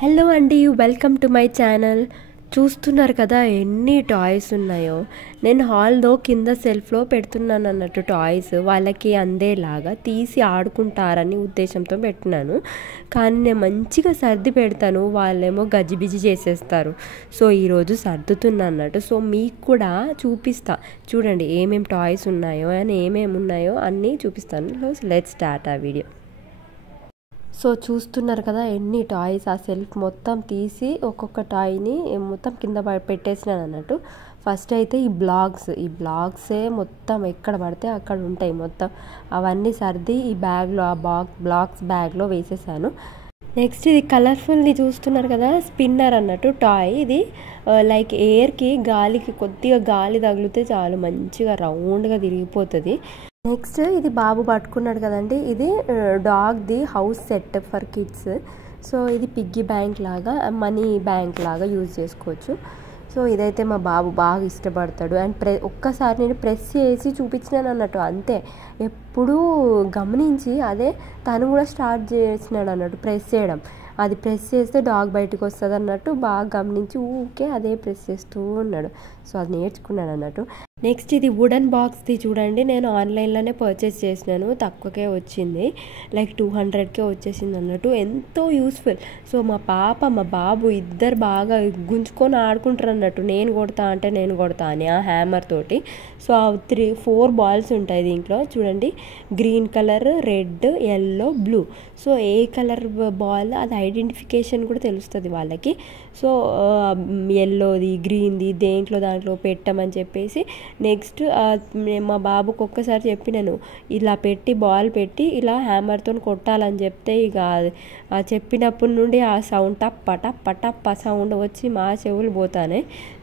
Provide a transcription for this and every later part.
Hello అండి, welcome to my channel. చూస్తున్నారు కదా ఎన్ని టాయ్స్ ఉన్నాయో. నేను హాల్లో కింద సెల్ఫ్లో పెడుతున్నాను అన్నట్టు టాయ్స్ వాళ్ళకి అందేలాగా తీసి ఆడుకుంటారని ఉద్దేశంతో పెట్టినాను. కానీ నేను మంచిగా సర్ది పెడతాను, వాళ్ళేమో గజిబిజి చేసేస్తారు. సో ఈరోజు సర్దుతున్నా అన్నట్టు. సో మీకు కూడా చూపిస్తా, చూడండి ఏమేమి టాయ్స్ ఉన్నాయో అని ఏమేమి ఉన్నాయో అన్నీ చూపిస్తాను. సో లెట్స్ స్టార్ట్ ఆ వీడియో. సో చూస్తున్నారు కదా ఎన్ని టాయ్స్. ఆ సెల్ఫ్ మొత్తం తీసి ఒక్కొక్క టాయ్ని మొత్తం కింద పెట్టేసినాను అన్నట్టు. ఫస్ట్ అయితే ఈ బ్లాగ్సే మొత్తం ఎక్కడ పడితే అక్కడ ఉంటాయి మొత్తం. అవన్నీ సర్ది ఈ బ్యాగ్లో, ఆ బ్లాగ్స్ బ్యాగ్లో వేసేసాను. నెక్స్ట్ ఇది కలర్ఫుల్ది చూస్తున్నారు కదా, స్పిన్నర్ అన్నట్టు టాయ్. ఇది లైక్ ఎయిర్కి గాలికి కొద్దిగా గాలి తగిలితే చాలు మంచిగా రౌండ్గా తిరిగిపోతుంది. నెక్స్ట్ ఇది బాబు పట్టుకున్నాడు కదండి, ఇది డాగ్ది house set for kids. So ఇది పిగ్గీ బ్యాంక్ లాగా, మనీ బ్యాంక్ లాగా యూజ్ చేసుకోవచ్చు. సో ఇదైతే మా బాబు బాగా ఇష్టపడతాడు. అండ్ ఒక్కసారి నేను ప్రెస్ చేసి చూపించినాను అన్నట్టు, అంతే. ఎప్పుడూ గమనించి అదే తను కూడా స్టార్ట్ చేసినాడు అన్నట్టు ప్రెస్ చేయడం. అది ప్రెస్ చేస్తే డాగ్ బయటకు వస్తుంది అన్నట్టు బాగా గమనించి ఊకే అదే ప్రెస్ చేస్తూ ఉన్నాడు. సో అది నేర్చుకున్నాడు అన్నట్టు. నెక్స్ట్ ఇది వుడెన్ బాక్స్ది చూడండి, నేను ఆన్లైన్లోనే పర్చేస్ చేసినాను, తక్కువకే వచ్చింది, లైక్ 200కే వచ్చేసింది అన్నట్టు. ఎంతో యూస్ఫుల్. సో మా పాప మా బాబు ఇద్దరు బాగా గుంజుకొని ఆడుకుంటారు అన్నట్టు. నేను కొడతా అని ఆ హ్యామర్ తోటి. సో 4 బాల్స్ ఉంటాయి దీంట్లో చూడండి, green colour, red, yellow, blue. So ఏ కలర్ బాల్ అది ఐడెంటిఫికేషన్ కూడా తెలుస్తుంది వాళ్ళకి. సో ఎల్లోది, గ్రీన్ది దాంట్లో పెట్టమని చెప్పేసి. నెక్స్ట్ మా బాబుకి ఒక్కసారి చెప్పినాను, ఇలా పెట్టి బాల్ పెట్టి ఇలా హ్యామర్తో కొట్టాలని చెప్తే ఇక చెప్పినప్పటి నుండి ఆ సౌండ్ టప్ప సౌండ్ వచ్చి మా చెవులు పోతానే.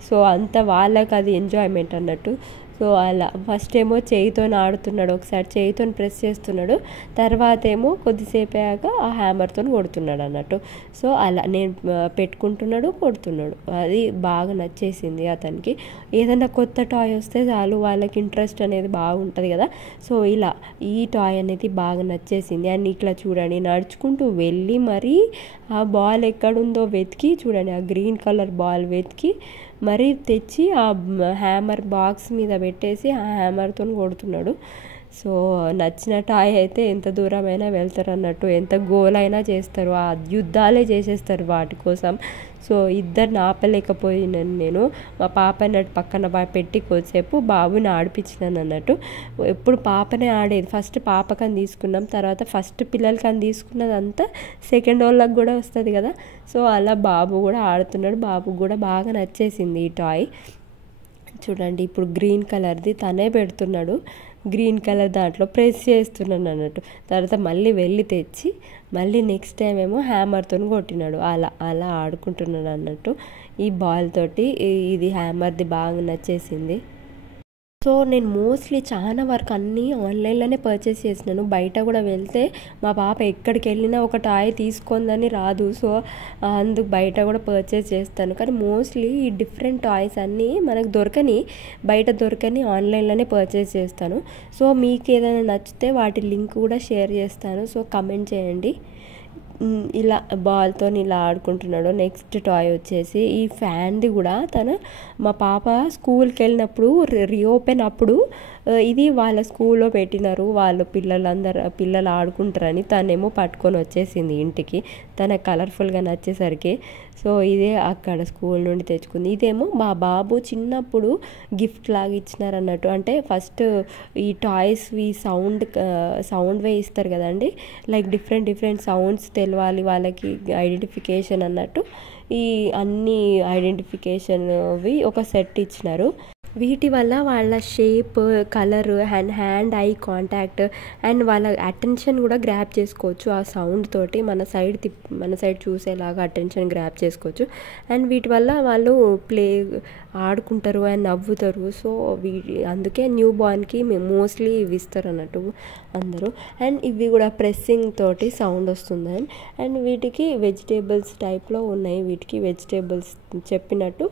సో అంత వాళ్ళకి అది ఎంజాయ్మెంట్ అన్నట్టు. సో అలా ఫస్ట్ ఏమో చేయితో ఆడుతున్నాడు, ఒకసారి చేయితో ప్రెస్ చేస్తున్నాడు, తర్వాత ఏమో కొద్దిసేపు అయ్యాక ఆ హ్యామర్తో కొడుతున్నాడు అన్నట్టు. సో అలా నేను పెట్టుకుంటున్నాడు, కొడుతున్నాడు. అది బాగా నచ్చేసింది అతనికి. ఏదైనా కొత్త టాయ్ వస్తే చాలు వాళ్ళకి ఇంట్రెస్ట్ అనేది బాగుంటుంది కదా. సో ఇలా ఈ టాయ్ అనేది బాగా నచ్చేసింది. అండ్ ఇట్లా చూడండి నడుచుకుంటూ వెళ్ళి మరీ ఆ బాల్ ఎక్కడుందో వెతికి, చూడండి ఆ గ్రీన్ కలర్ బాల్ వెతికి మరీ తెచ్చి ఆ హ్యామర్ బాక్స్ మీద పెట్టేసి ఆ హ్యామర్తో కొడుతున్నాడు. సో నచ్చిన టాయ్ అయితే ఎంత దూరమైనా వెళ్తారు అన్నట్టు, ఎంత గోల్ అయినా చేస్తారు, ఆ యుద్ధాలే చేసేస్తారు వాటి కోసం. సో ఇద్దరిని ఆపలేకపోయినాను నేను. మా పాపని పక్కన పెట్టి కొద్దిసేపు బాబుని ఆడిపించినాను అన్నట్టు. ఎప్పుడు పాపనే ఆడేది, ఫస్ట్ పాపకని తీసుకున్నాం, తర్వాత ఫస్ట్ పిల్లలకని తీసుకున్నదంతా సెకండ్ వాళ్ళకి కూడా వస్తుంది కదా. సో అలా బాబు కూడా ఆడుతున్నాడు, బాబుకు కూడా బాగా నచ్చేసింది ఈ టాయ్. చూడండి ఇప్పుడు గ్రీన్ కలర్ది తనే పెడుతున్నాడు, గ్రీన్ కలర్ దాంట్లో ప్రెస్ చేస్తున్నాను అన్నట్టు. తర్వాత మళ్ళీ వెళ్ళి తెచ్చి మళ్ళీ నెక్స్ట్ టైం ఏమో హ్యామర్తో కొట్టినాడు. అలా ఆడుకుంటున్నాడు అన్నట్టు ఈ బాల్ తోటి. ఇది హ్యామర్ది బాగా నచ్చేసింది. సో నేను మోస్ట్లీ చాలా వరకు అన్నీ ఆన్లైన్లోనే పర్చేస్ చేసినాను. బయట కూడా వెళ్తే మా పాప ఎక్కడికి వెళ్ళినా ఒక టాయ్ తీసుకుందని రాదు. సో అందుకు బయట కూడా పర్చేస్ చేస్తాను. కానీ మోస్ట్లీ ఈ డిఫరెంట్ టాయ్స్ అన్నీ మనకు బయట దొరకని ఆన్లైన్లోనే పర్చేస్ చేస్తాను. సో మీకు ఏదైనా నచ్చితే వాటి లింక్ కూడా షేర్ చేస్తాను. సో కమెంట్ చేయండి. ఇలా బాల్తో ఇలా ఆడుకుంటున్నాడు. నెక్స్ట్ టాయ్ వచ్చేసి ఈ ఫ్యాన్ది కూడా మా పాప స్కూల్కి వెళ్ళినప్పుడు రీఓపెన్ అప్పుడు ఇది వాళ్ళ స్కూల్లో పెట్టినారు, వాళ్ళు పిల్లలు ఆడుకుంటారని తనేమో పట్టుకొని వచ్చేసింది ఇంటికి, తనకు కలర్ఫుల్గా నచ్చేసరికి. సో ఇదే అక్కడ స్కూల్ నుండి తెచ్చుకుంది. ఇదేమో మా బాబు చిన్నప్పుడు గిఫ్ట్ లాగా ఇచ్చినారన్నట్టు. అంటే ఫస్ట్ ఈ టాయ్స్వి సౌండ్ వేయిస్తారు కదండి, లైక్ డిఫరెంట్ సౌండ్స్ తెలవాలి వాళ్ళకి, ఐడెంటిఫికేషన్ అన్నట్టు. ఈ అన్ని ఐడెంటిఫికేషన్వి ఒక సెట్ ఇచ్చినారు. వీటి వల్ల వాళ్ళ shape, colour, hand eye contact and వాళ్ళ అటెన్షన్ కూడా గ్రాప్ చేసుకోవచ్చు. ఆ సౌండ్ తోటి మన సైడ్ చూసేలాగా అటెన్షన్ గ్రాప్ చేసుకోవచ్చు. అండ్ వీటి వల్ల వాళ్ళు ఆడుకుంటారు అండ్ నవ్వుతారు. సో అందుకే న్యూ బార్న్కి మోస్ట్లీ ఇవి ఇస్తారు అన్నట్టు అందరూ. అండ్ ఇవి కూడా ప్రెస్సింగ్ తోటి సౌండ్ వస్తుంది. అండ్ వీటికి వెజిటేబుల్స్ టైప్లో ఉన్నాయి. వీటికి వెజిటేబుల్స్ చెప్పినట్టు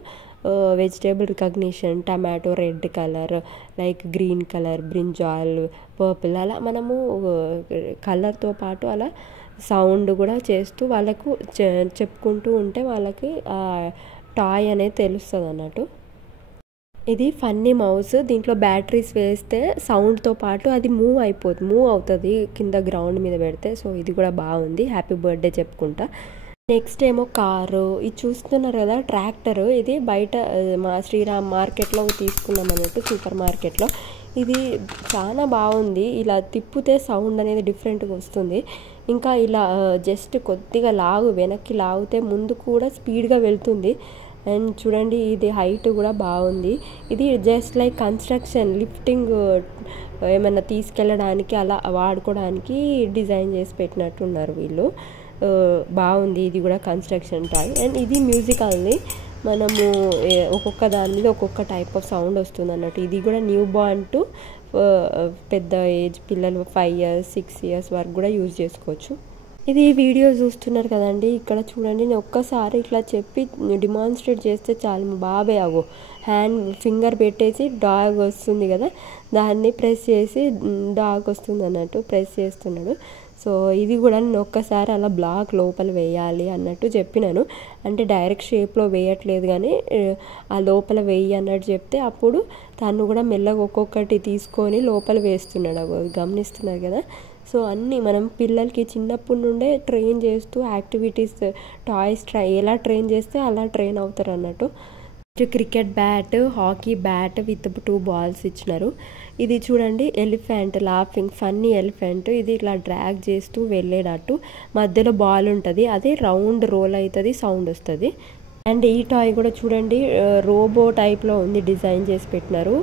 vegetable recognition, tomato red colour, like green colour, brinjal, purple, అలా మనము కలర్తో పాటు అలా సౌండ్ కూడా చేస్తూ వాళ్ళకు చెప్పుకుంటూ ఉంటే వాళ్ళకి ఆ టాయ్ అనేది తెలుస్తుంది అన్నట్టు. ఇది ఫన్నీ మౌస్. దీంట్లో బ్యాటరీస్ వేస్తే సౌండ్తో పాటు అది మూవ్ అవుతుంది కింద గ్రౌండ్ మీద పెడితే. సో ఇది కూడా బాగుంది, హ్యాపీ బర్త్డే చెప్పుకుంటా. నెక్స్ట్ ఏమో కారు, ఇది చూస్తున్నారు కదా ట్రాక్టర్. ఇది బయట మా శ్రీరామ్ మార్కెట్లో తీసుకున్నాం అన్నట్టు, సూపర్ మార్కెట్లో. ఇది చాలా బాగుంది, ఇలా తిప్పితే సౌండ్ అనేది డిఫరెంట్గా వస్తుంది. ఇంకా ఇలా జస్ట్ కొద్దిగా వెనక్కి లాగితే ముందు కూడా స్పీడ్గా వెళ్తుంది. అండ్ చూడండి ఇది హైట్ కూడా బాగుంది. ఇది జస్ట్ లైక్ కన్స్ట్రక్షన్ లిఫ్టింగ్ ఏమైనా తీసుకెళ్ళడానికి అలా వాడుకోవడానికి డిజైన్ చేసి పెట్టినట్టున్నారు వీళ్ళు. బాగుంది ఇది కూడా కన్స్ట్రక్షన్ టాయ్. అండ్ ఇది మ్యూజికల్ని మనము ఒక్కొక్క దాని మీద ఒక్కొక్క టైప్ ఆఫ్ సౌండ్ వస్తుంది అన్నట్టు. ఇది కూడా న్యూ బార్న్ టు పెద్ద ఏజ్ పిల్లలు 5 years 6 years వరకు కూడా యూజ్ చేసుకోవచ్చు. ఇది వీడియో చూస్తున్నారు కదండి, ఇక్కడ చూడండి. నేను ఒక్కసారి ఇట్లా చెప్పి డిమాన్స్ట్రేట్ చేస్తే చాలు, మా బాబాయ్ ఫింగర్ పెట్టేసి డాగ్ వస్తుంది కదా, దాన్ని ప్రెస్ చేసి డాగ్ వస్తుంది అన్నట్టు ప్రెస్ చేస్తున్నాడు. సో ఇది కూడా నేను ఒక్కసారి అలా బ్లాక్ లోపల వేయాలి అన్నట్టు చెప్పినాను. అంటే డైరెక్ట్ షేప్లో వేయట్లేదు కానీ ఆ లోపల వేయి అన్నట్టు చెప్తే అప్పుడు తను కూడా మెల్లగా ఒక్కొక్కటి తీసుకొని లోపల వేస్తున్నాడు. గమనిస్తున్నారు కదా. సో అన్నీ మనం పిల్లలకి చిన్నప్పటి నుండే ట్రైన్ చేస్తూ యాక్టివిటీస్ టాయ్స్ ఎలా ట్రైన్ చేస్తే అలా ట్రైన్ అవుతారు అన్నట్టు. Cricket bat, hockey bat with 2 balls ఇచ్చినారు. ఇది చూడండి ఎలిఫెంట్, లాఫింగ్ ఫన్నీ ఎలిఫెంట్. ఇది ఇట్లా డ్రాగ్ చేస్తూ వెళ్ళేటట్టు మధ్యలో బాల్ ఉంటుంది, అది రౌండ్ రోల్ అవుతుంది, సౌండ్ వస్తుంది. అండ్ ఈ టాయ్ కూడా చూడండి రోబో టైప్లో ఉంది, డిజైన్ చేసి పెట్టినారు.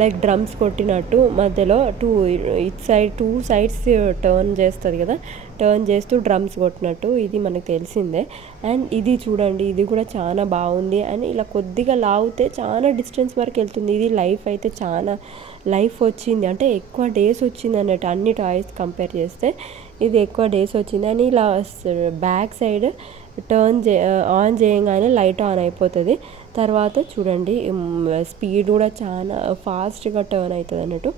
లైక్ డ్రమ్స్ కొట్టినట్టు మధ్యలో టూ సైడ్స్ టర్న్ చేస్తుంది కదా, టర్న్ చేస్తూ డ్రమ్స్ కొట్టినట్టు. ఇది మనకు తెలిసిందే. అండ్ ఇది చూడండి, ఇది కూడా చాలా బాగుంది. అండ్ ఇలా కొద్దిగా లాగితే చాలా డిస్టెన్స్ వరకు వెళ్తుంది. ఇది చాలా లైఫ్ వచ్చింది, అంటే ఎక్కువ డేస్ వచ్చింది అన్నట్టు. అన్ని టాయ్స్ కంపేర్ చేస్తే ఇది ఎక్కువ డేస్ వచ్చింది. అని ఇలా బ్యాక్ సైడ్ ఆన్ చేయగానే లైట్ ఆన్ అయిపోతుంది. తర్వాత చూడండి స్పీడ్ కూడా చాలా ఫాస్ట్గా టర్న్ అవుతుంది అన్నట్టు.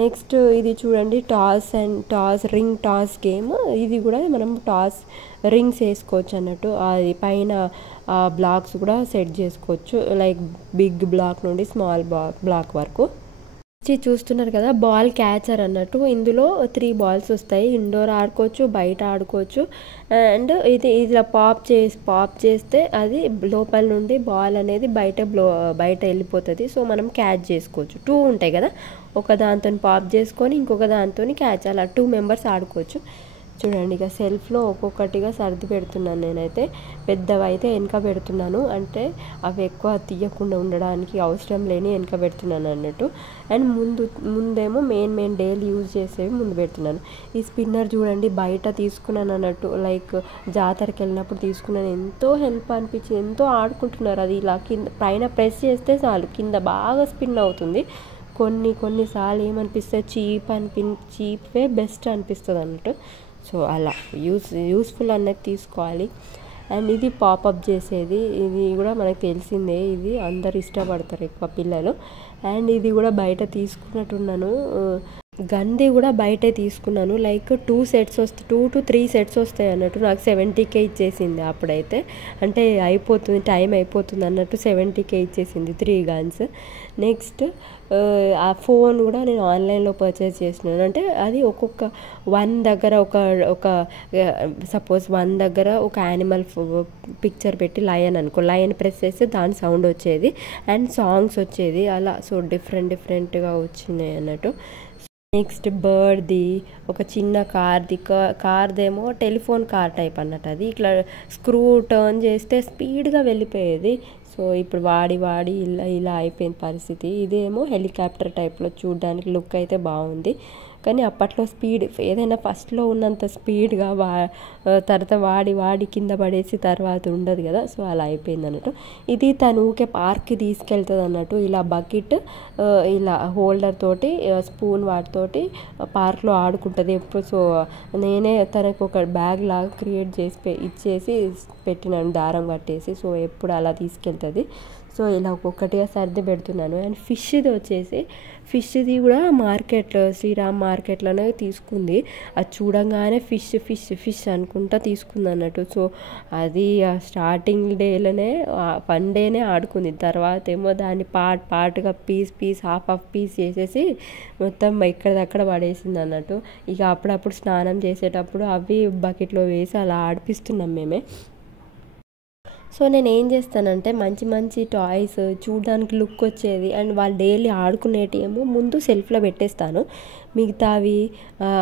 నెక్స్ట్ ఇది చూడండి రింగ్ టాస్ గేమ్. ఇది కూడా మనం రింగ్స్ వేసుకోవచ్చు అన్నట్టు. అది పైన బ్లాక్స్ కూడా సెట్ చేసుకోవచ్చు, లైక్ బిగ్ బ్లాక్ నుండి స్మాల్ బ్లాక్ వరకు. చూస్తున్నారు కదా బాల్ క్యాచర్ అన్నట్టు. ఇందులో 3 balls వస్తాయి. ఇండోర్ ఆడుకోవచ్చు, బయట ఆడుకోవచ్చు. అండ్ ఇది ఇలా పాప్ చేస్తే అది లోపల నుండి బాల్ అనేది బయట వెళ్ళిపోతుంది. సో మనం క్యాచ్ చేసుకోవచ్చు. 2 ఉంటాయి కదా, ఒక దాంతో పాప్ చేసుకొని ఇంకొక దాంతో క్యాచ్, అలా 2 members ఆడుకోవచ్చు. చూడండి ఇక సెల్ఫ్లో ఒక్కొక్కటిగా సర్ది పెడుతున్నాను నేనైతే. పెద్దవి అయితే వెనక పెడుతున్నాను, అంటే అవి ఎక్కువ తీయకుండా ఉండడానికి అవసరం లేని వెనక పెడుతున్నాను అన్నట్టు. అండ్ ముందేమో మెయిన్ డైలీ యూజ్ చేసేవి ముందు పెడుతున్నాను. ఈ స్పిన్నర్ చూడండి బయట తీసుకున్నాను అన్నట్టు, లైక్ జాతరకి వెళ్ళినప్పుడు తీసుకున్నాను. ఎంతో హెల్ప్ అనిపించింది, ఎంతో ఆడుకుంటున్నారు. అది ఇలా పైన ప్రెస్ చేస్తే చాలు కింద బాగా స్పిన్ అవుతుంది. కొన్నిసార్లు ఏమనిపిస్తుంది, చీప్వే బెస్ట్ అనిపిస్తుంది అన్నట్టు. సో అలా యూస్ఫుల్ అన్నది తీసుకోవాలి. అండ్ ఇది పాపప్ చేసేది, ఇది కూడా మనకు తెలిసిందే. ఇది అందరు ఇష్టపడతారు ఎక్కువ పిల్లలు. అండ్ ఇది కూడా బయట తీసుకున్నట్టున్నాను. గంది కూడా బయటే తీసుకున్నాను. లైక్ 2 to 3 sets వస్తాయి అన్నట్టు. నాకు 70K ఇచ్చేసింది అప్పుడైతే. అంటే టైం అయిపోతుంది అన్నట్టు 70K ఇచ్చేసింది 3 guns. నెక్స్ట్ ఆ ఫోన్ కూడా నేను ఆన్లైన్లో పర్చేస్ చేసినాను. అంటే అది ఒక్కొక్క సపోజ్ 1 దగ్గర ఒక యానిమల్ పిక్చర్ పెట్టి లయన్ ప్రెస్ చేస్తే దాని సౌండ్ వచ్చేది అండ్ సాంగ్స్ వచ్చేది అలా. సో డిఫరెంట్గా వచ్చినాయి అన్నట్టు. నెక్స్ట్ బర్డ్ది, ఒక చిన్న కార్దేమో టెలిఫోన్ కార్ టైప్ అన్నట్టు. అది ఇట్లా స్క్రూ టర్న్ చేస్తే స్పీడ్గా వెళ్ళిపోయేది. సో ఇప్పుడు వాడి ఇలా అయిపోయింది పరిస్థితి. ఇదేమో హెలికాప్టర్ టైప్లో చూడడానికి లుక్ అయితే బాగుంది. కానీ అప్పట్లో స్పీడ్ ఏదైనా ఫస్ట్లో ఉన్నంత స్పీడ్గా తర్వాత వాడి కింద పడేసి తర్వాత ఉండదు కదా. సో అలా అయిపోయింది అన్నట్టు. ఇది తను ఊకే పార్క్కి తీసుకెళ్తుంది అన్నట్టు. ఇలా బకెట్ ఇలా హోల్డర్ తోటి స్పూన్ వాటితోటి పార్క్లో ఆడుకుంటుంది ఎప్పుడు. సో నేనే తనకు ఒక బ్యాగ్ లాగా క్రియేట్ చేసి ఇచ్చేసి పెట్టినాను దారం కట్టేసి. సో ఎప్పుడు అలా తీసుకెళ్తుంది. సో ఇలా ఒక్కొక్కటిగా సర్ది పెడుతున్నాను. అండ్ ఫిష్ది కూడా మార్కెట్లో శ్రీరామ్ మార్కెట్లోనే తీసుకుంది. అది చూడంగానే ఫిష్ అనుకుంటా తీసుకుంది అన్నట్టు. సో అది స్టార్టింగ్ డేలోనే 1 డేనే ఆడుకుంది. తర్వాత ఏమో దాన్ని పార్ట్గా పీస్ హాఫ్ పీస్ చేసేసి మొత్తం ఎక్కడిదక్కడ పడేసింది అన్నట్టు. ఇక అప్పుడప్పుడు స్నానం చేసేటప్పుడు అవి బకెట్లో వేసి అలా ఆడిపిస్తున్నాం మేమే. సో నేను ఏం చేస్తానంటే మంచి టాయ్స్ చూడడానికి లుక్ వచ్చేది అండ్ వాళ్ళు డైలీ ఆడుకునేటి ఏమో ముందు సెల్ఫ్లో పెట్టేస్తాను. మిగతావి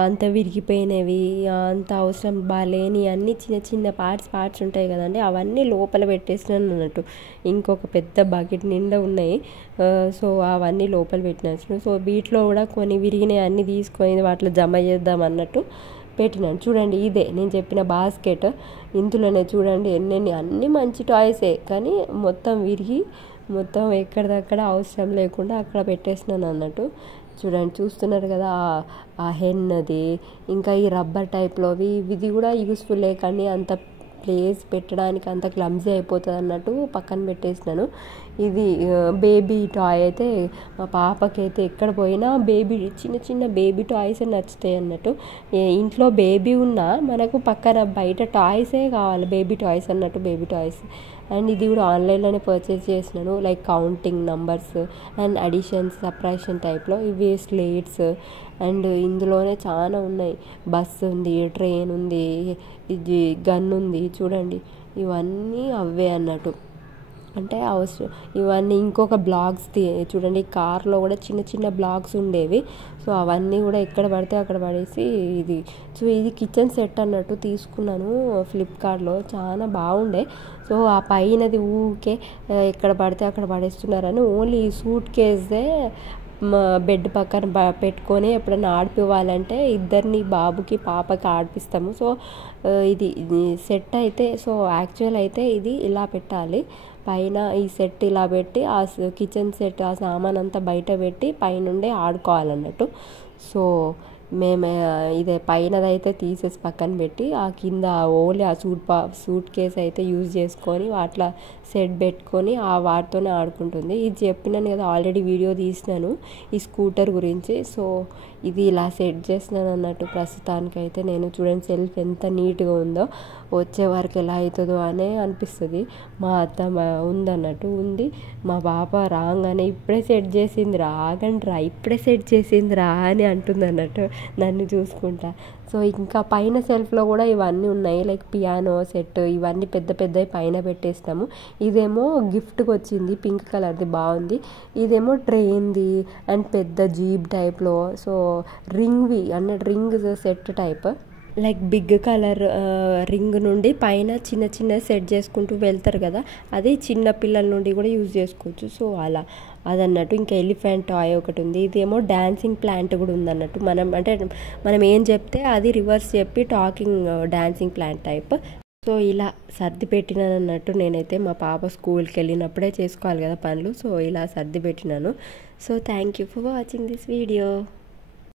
అంత విరిగిపోయినవి, అంత అవసరం బాగాలేని అన్నీ చిన్న పార్ట్స్ ఉంటాయి కదండి, అవన్నీ లోపల పెట్టేసినాను అన్నట్టు. ఇంకొక పెద్ద బకెట్ నిండా ఉన్నాయి. సో అవన్నీ లోపల పెట్టినాను. సో వీటిలో కూడా కొన్ని విరిగినవి అన్నీ తీసుకొని వాటిలో జమ చేద్దాం అన్నట్టు పెట్టినాను. చూడండి, ఇదే నేను చెప్పిన బాస్కెట్. ఇందులోనే చూడండి అన్నీ మంచి టాయ్సే, కానీ మొత్తం విరిగి మొత్తం ఎక్కడిదక్కడ అవసరం లేకుండా అక్కడ పెట్టేసినాను అన్నట్టు. చూస్తున్నారు కదా ఆ హెన్నది, ఇంకా ఈ రబ్బర్ టైప్లోవి, ఇది కూడా యూస్ఫుల్లే కానీ అంత ప్లేస్ పెట్టడానికి అంత క్లమ్జీ అయిపోతుంది అన్నట్టు పక్కన పెట్టేసినాను. ఇది బేబీ టాయ్ అయితే మా పాపకైతే ఎక్కడ పోయినా చిన్న బేబీ టాయ్సే నచ్చుతాయి అన్నట్టు. ఇంట్లో బేబీ ఉన్నా మనకు పక్కన బయట టాయ్సే కావాలి, బేబీ టాయ్స్ అన్నట్టు, బేబీ టాయ్స్. అండ్ ఇది కూడా ఆన్లైన్లోనే పర్చేస్ చేసినాను, like counting numbers and additions, subtraction టైప్లో. ఇవి స్లేట్స్ అండ్ ఇందులోనే చాలా ఉన్నాయి. బస్సు ఉంది, ట్రైన్ ఉంది, ఇది గన్ ఉంది. చూడండి, ఇవన్నీ అవే అన్నట్టు. అంటే అవసరం ఇవన్నీ ఇంకొక బ్లాగ్స్ చూడండి, కార్లో కూడా చిన్న బ్లాగ్స్ ఉండేవి. సో అవన్నీ కూడా ఎక్కడ పడితే అక్కడ పడేసి ఇది కిచెన్ సెట్ అన్నట్టు తీసుకున్నాను ఫ్లిప్కార్ట్లో. చాలా బాగుండే. సో ఆ పైనది ఊరికే ఎక్కడ పడితే అక్కడ పడేస్తున్నారని ఓన్లీ సూట్ కేసే బెడ్ పక్కన పెట్టుకొని ఎప్పుడైనా ఆడిపివ్వాలంటే ఇద్దరిని, బాబుకి పాపకి ఆడిపిస్తాము. సో ఇది సెట్ అయితే, సో యాక్చువల్ అయితే ఇది ఇలా పెట్టాలి. పైన ఈ సెట్ ఇలా పెట్టి ఆ కిచెన్ సెట్ ఆ సామాన్ అంతా బయట పెట్టి పైనుండే ఆడుకోవాలన్నట్టు. సో మేము ఇదే పైనదైతే తీసేసి పక్కన పెట్టి ఆ కింద ఓన్లీ ఆ సూట్ కేస్ అయితే యూజ్ చేసుకొని వాటిలో సెట్ పెట్టుకొని వాటితోనే ఆడుకుంటుంది. ఇది చెప్పినాను కదా, ఆల్రెడీ వీడియో తీసినాను ఈ స్కూటర్ గురించి. సో ఇది ఇలా సెట్ చేసినాను అన్నట్టు. ప్రస్తుతానికైతే నేను చూడండి సెల్ఫ్ ఎంత నీట్గా ఉందో, వచ్చే వరకు ఎలా అవుతుందో అనే అనిపిస్తుంది. మా అత్త ఉంది, మా పాప రాగానే ఇప్పుడే సెట్ చేసిందిరా, ఆగండిరా ఇప్పుడే సెట్ చేసిందిరా అని అంటుంది అన్నట్టు నన్ను చూసుకుంటా. సో ఇంకా పైన సెల్ఫ్లో కూడా ఇవన్నీ ఉన్నాయి, లైక్ పియానో సెట్, ఇవన్నీ పెద్దవి పైన పెట్టేస్తాము. ఇదేమో గిఫ్ట్కి వచ్చింది, పింక్ కలర్ది బాగుంది. ఇదేమో ట్రైన్ది అండ్ పెద్ద జీప్ టైప్లో. So ring set type, like big colour ring నుండి పైన చిన్న సెట్ చేసుకుంటూ వెళ్తారు కదా, అది చిన్న పిల్లల నుండి కూడా యూజ్ చేసుకోవచ్చు. సో అదన్నట్టు. ఇంకా ఎలిఫెంట్ టాయ్ ఒకటి ఉంది. ఇదేమో డాన్సింగ్ ప్లాంట్ కూడా ఉందన్నట్టు. మనం ఏం చెప్తే అది రివర్స్ చెప్పి talking dancing plant type. So ఇలా సర్ది పెట్టినాను అన్నట్టు. నేనైతే మా పాప స్కూల్కి వెళ్ళినప్పుడే చేసుకోవాలి కదా పనులు. సో ఇలా సర్ది పెట్టినాను. So thank you for watching this video.